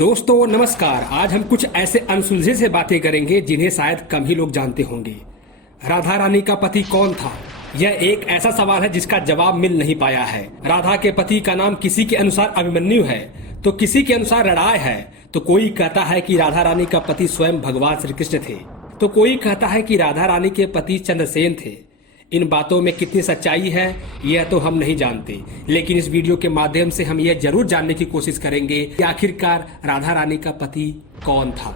दोस्तों नमस्कार। आज हम कुछ ऐसे अनसुलझे से बातें करेंगे जिन्हें शायद कम ही लोग जानते होंगे। राधा रानी का पति कौन था? यह एक ऐसा सवाल है जिसका जवाब मिल नहीं पाया है। राधा के पति का नाम किसी के अनुसार अभिमन्यु है तो किसी के अनुसार लड़ाय है। तो कोई कहता है कि राधा रानी का पति स्वयं भगवान श्री कृष्ण थे, तो कोई कहता है कि राधा रानी के पति चंद्रसेन थे। इन बातों में कितनी सच्चाई है यह तो हम नहीं जानते, लेकिन इस वीडियो के माध्यम से हम यह जरूर जानने की कोशिश करेंगे कि आखिरकार राधा रानी का पति कौन था।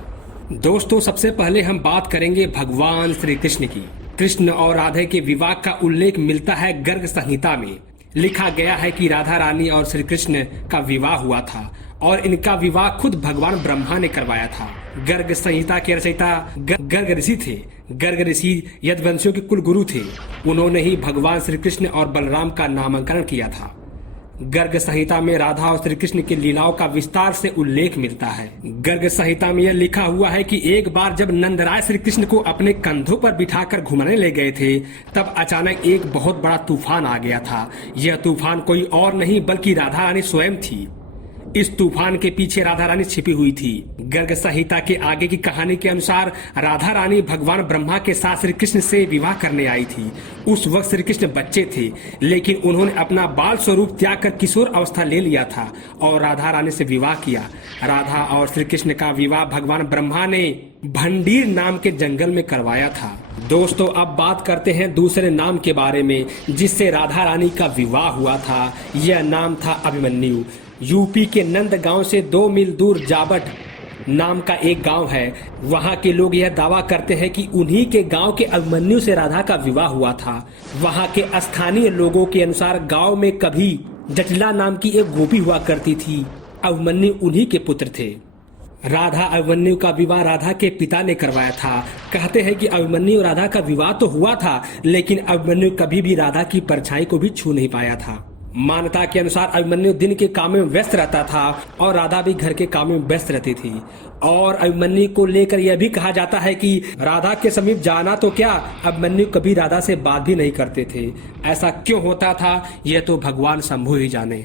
दोस्तों सबसे पहले हम बात करेंगे भगवान श्री कृष्ण की। कृष्ण और राधा के विवाह का उल्लेख मिलता है गर्ग संहिता में। लिखा गया है कि राधा रानी और श्री कृष्ण का विवाह हुआ था और इनका विवाह खुद भगवान ब्रह्मा ने करवाया था। गर्ग संहिता के रचयिता गर्ग ऋषि थे। गर्ग ऋषि यदुवंशियों के कुल गुरु थे। उन्होंने ही भगवान श्री कृष्ण और बलराम का नामकरण किया था। गर्ग संहिता में राधा और श्री कृष्ण की लीलाओं का विस्तार से उल्लेख मिलता है। गर्ग संहिता में यह लिखा हुआ है कि एक बार जब नंदराय श्री कृष्ण को अपने कंधों पर बिठाकर घुमाने ले गए थे, तब अचानक एक बहुत बड़ा तूफान आ गया था। यह तूफान कोई और नहीं बल्कि राधा रानी स्वयं थी। इस तूफान के पीछे राधा रानी छिपी हुई थी। गर्ग संहिता के आगे की कहानी के अनुसार राधा रानी भगवान ब्रह्मा के साथ श्री कृष्ण से विवाह करने आई थी। उस वक्त श्री कृष्ण बच्चे थे, लेकिन उन्होंने अपना बाल स्वरूप त्याग कर किशोर अवस्था ले लिया था और राधा रानी से विवाह किया। राधा और श्री कृष्ण का विवाह भगवान ब्रह्मा ने भंडीर नाम के जंगल में करवाया था। दोस्तों अब बात करते हैं दूसरे नाम के बारे में जिससे राधा रानी का विवाह हुआ था। यह नाम था अभिमन्यु। यूपी के नंद गांव से 2 मील दूर जाबट नाम का एक गांव है। वहां के लोग यह दावा करते हैं कि उन्हीं के गांव के अभिमन्यु से राधा का विवाह हुआ था। वहां के स्थानीय लोगों के अनुसार गांव में कभी जटिला नाम की एक गोपी हुआ करती थी। अभिमन्यु उन्हीं के पुत्र थे। राधा अभिमन्यु का विवाह राधा के पिता ने करवाया था। कहते हैं कि अभिमन्यु राधा का विवाह तो हुआ था, लेकिन अभिमन्यु कभी भी राधा की परछाई को भी छू नहीं पाया था। मान्यता के अनुसार अभिमन्यु दिन के काम में व्यस्त रहता था और राधा भी घर के काम में व्यस्त रहती थी। और अभिमन्यु को लेकर यह भी कहा जाता है कि राधा के समीप जाना तो क्या, अभिमन्यु कभी राधा से बात भी नहीं करते थे। ऐसा क्यों होता था यह तो भगवान शंभु ही जाने।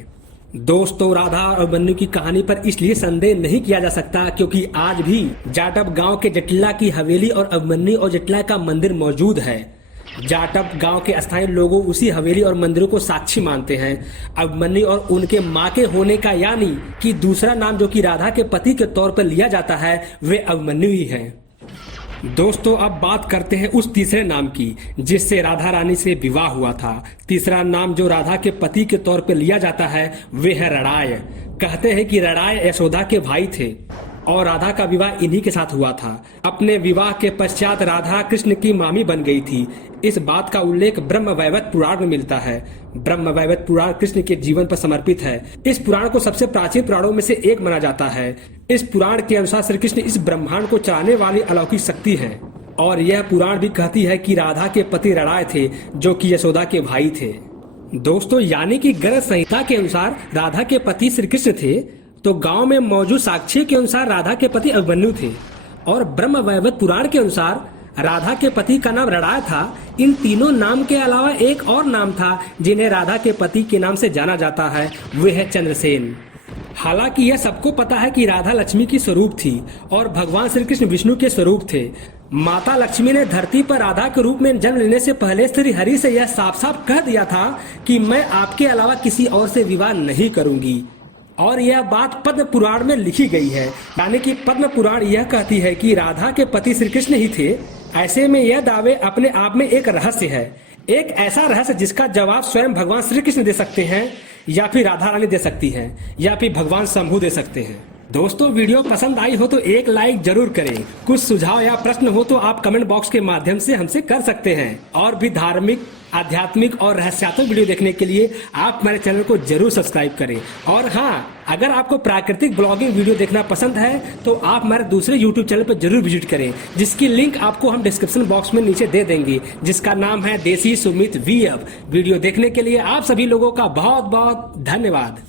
दोस्तों राधा और अभिमन्यु की कहानी पर इसलिए संदेह नहीं किया जा सकता क्योंकि आज भी जाटव गांव के जटिला की हवेली और अभिमन्यु और जटिला का मंदिर मौजूद है। जाटव गांव के स्थानीय लोगों उसी हवेली और मंदिरों को साक्षी मानते हैं। अभिमन्यु और उनके मां के होने का यानी कि दूसरा नाम जो कि राधा के पति के तौर पर लिया जाता है वे अभिमन्यु ही है। दोस्तों अब बात करते हैं उस तीसरे नाम की जिससे राधा रानी से विवाह हुआ था। तीसरा नाम जो राधा के पति के तौर पर लिया जाता है वे है रड़ाय। कहते हैं कि रड़ाय यशोदा के भाई थे और राधा का विवाह इन्हीं के साथ हुआ था। अपने विवाह के पश्चात राधा कृष्ण की मामी बन गई थी। इस बात का उल्लेख ब्रह्म वैवर्त पुराण में मिलता है। ब्रह्म वैवर्त पुराण कृष्ण के जीवन पर समर्पित है। इस पुराण को सबसे प्राचीन पुराणों में से एक माना जाता है। इस पुराण के अनुसार श्री कृष्ण इस ब्रह्मांड को चलाने वाली अलौकिक शक्ति है और यह पुराण भी कहती है कि राधा के पति रड़ाय थे जो कि यशोदा के भाई थे। दोस्तों यानी कि गर्ग संहिता के अनुसार राधा के पति श्री कृष्ण थे, तो गांव में मौजूद साक्ष्य के अनुसार राधा के पति अभिमन्यु थे और ब्रह्म वैवर्त पुराण के अनुसार राधा के पति का नाम रड़ाय था। इन तीनों नाम के अलावा एक और नाम था जिन्हें राधा के पति के नाम से जाना जाता है, वे है चंद्रसेन। हालांकि यह सबको पता है कि राधा लक्ष्मी की स्वरूप थी और भगवान श्री कृष्ण विष्णु के स्वरूप थे। माता लक्ष्मी ने धरती पर राधा के रूप में जन्म लेने से पहले श्री हरि से यह साफ साफ कह दिया था कि मैं आपके अलावा किसी और से विवाह नहीं करूंगी और यह बात पद्म पुराण में लिखी गई है। यानी कि पद्म पुराण यह कहती है कि राधा के पति श्री कृष्ण ही थे। ऐसे में यह दावे अपने आप में एक रहस्य है, एक ऐसा रहस्य जिसका जवाब स्वयं भगवान श्री कृष्ण दे सकते हैं या फिर राधा रानी दे सकती है या फिर भगवान शंभु दे सकते हैं। दोस्तों वीडियो पसंद आई हो तो एक लाइक जरूर करें। कुछ सुझाव या प्रश्न हो तो आप कमेंट बॉक्स के माध्यम से हमसे कर सकते हैं। और भी धार्मिक, आध्यात्मिक और रहस्यात्मक वीडियो देखने के लिए आप हमारे चैनल को जरूर सब्सक्राइब करें। और हाँ, अगर आपको प्राकृतिक ब्लॉगिंग वीडियो देखना पसंद है तो आप हमारे दूसरे यूट्यूब चैनल पर जरूर विजिट करें, जिसकी लिंक आपको हम डिस्क्रिप्शन बॉक्स में नीचे दे देंगे, जिसका नाम है देसी सुमित वी। वीडियो देखने के लिए आप सभी लोगों का बहुत बहुत धन्यवाद।